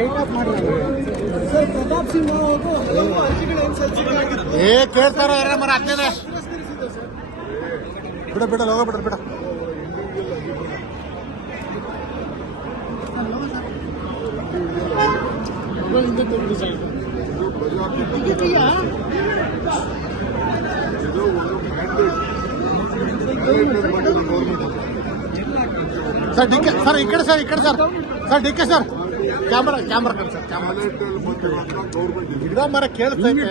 Light off ಮಾಡಿ sir Pratap Simha ಅವರು ಹಲವು ಅರ್ಜಿಗಳನ್ನು ಸಲ್ಲಿಸಿದ್ದಾರೆ ಏ ಕೇಳ್ತಾರ ಯಾರ ಮರ ಅತ್ತೇನೆ ಬಿಡ ಬಿಡ ಹೋಗ ಬಿಡ ಬಿಡ ಇದು ಒಂದು ಮ್ಯಾಂಡೇಟ್ ಮಾಡಿದ government sir D K sir ಈ ಕಡೆ ಸರ್ ಈ ಕಡೆ sir sir D K sir Camera camera ಬಂದಿರುವಂತ ಗೌರ್ಮೆಂಟ್ ಗಿಡ ಮರ ಕೇಳ್ತೈತೆ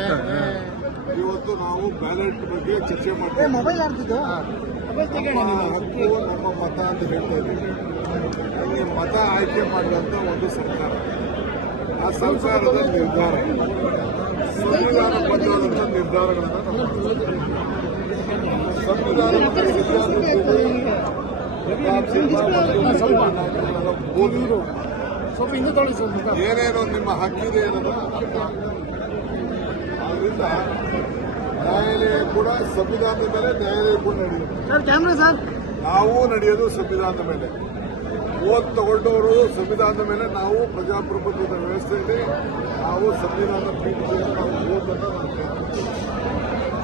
ಇವತ್ತು ನಾವು ಬ್ಯಾಲೆಟ್ ಬಗ್ಗೆ ಚರ್ಚೆ ಮಾಡ್ತೀವಿ ಮೊಬೈಲ್ ಆಡ್ತಿದ್ದು ಹಕ್ಕು ನಮ್ಮ ಮತ ಅಂತ ಹೇಳ್ತಾ ಇದ್ದೀವಿ ಮತ ಆಯ್ಕೆ ಮಾಡಿದಂತ ಒಂದು ಸರ್ಕಾರ ಆ ಸರ್ಕಾರದ ನಿರ್ಧಾರ ಸಂವಿಧಾನಬದ್ಧವಾದಂಥ ನಿರ್ಧಾರಗಳನ್ನು ನಾವು ಸಂವಿಧಾನ ಏನೇನೋ ನಿಮ್ಮ ಹಕ್ಕಿದೆ ಆದ್ರಿಂದ ನ್ಯಾಯಾಲಯ ಕೂಡ ಸಂವಿಧಾನದ ಮೇಲೆ ನ್ಯಾಯಾಲಯ ಕೂಡ ನಡೆಯುತ್ತೆ. Sir camera sir. ನಾವು ನಡೆಯೋದು ಸಂವಿಧಾನದ ಮೇಲೆ. ಓದ್ ತಗೊಂಡವರು ಸಂವಿಧಾನದ ಮೇಲೆ ನಾವು ಪ್ರಜಾಪ್ರಭುತ್ವದ ವ್ಯವಸ್ಥೆಯಲ್ಲಿ ನಾವು ಸಂವಿಧಾನದ ಪೀಠದಲ್ಲಿ ನಾವು ಓದನ್ನ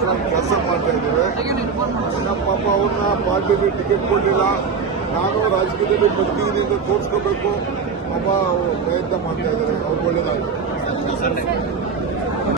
ನಾವು ಕೆಲಸ ಮಾಡ್ತಾ ಇದ್ದೇವೆ. ನಮ್ಮ ಪಾಪ ಅವ್ರನ್ನ ಪಾರ್ಟಿಗೆ ಟಿಕೆಟ್ ಕೊಡಲಿಲ್ಲ. ನಾನು ರಾಜಕೀಯದಲ್ಲಿ ಬರ್ತೀನಿ ಅಂತ ತೋರಿಸ್ಕೋಬೇಕು. ಅವ್ರು ಪ್ರಯತ್ನ ಮಾಡ್ತಾ ಇದ್ದಾರೆ. ಅವ್ರಿಗೆ ಒಳ್ಳೇದಾಗುತ್ತೆ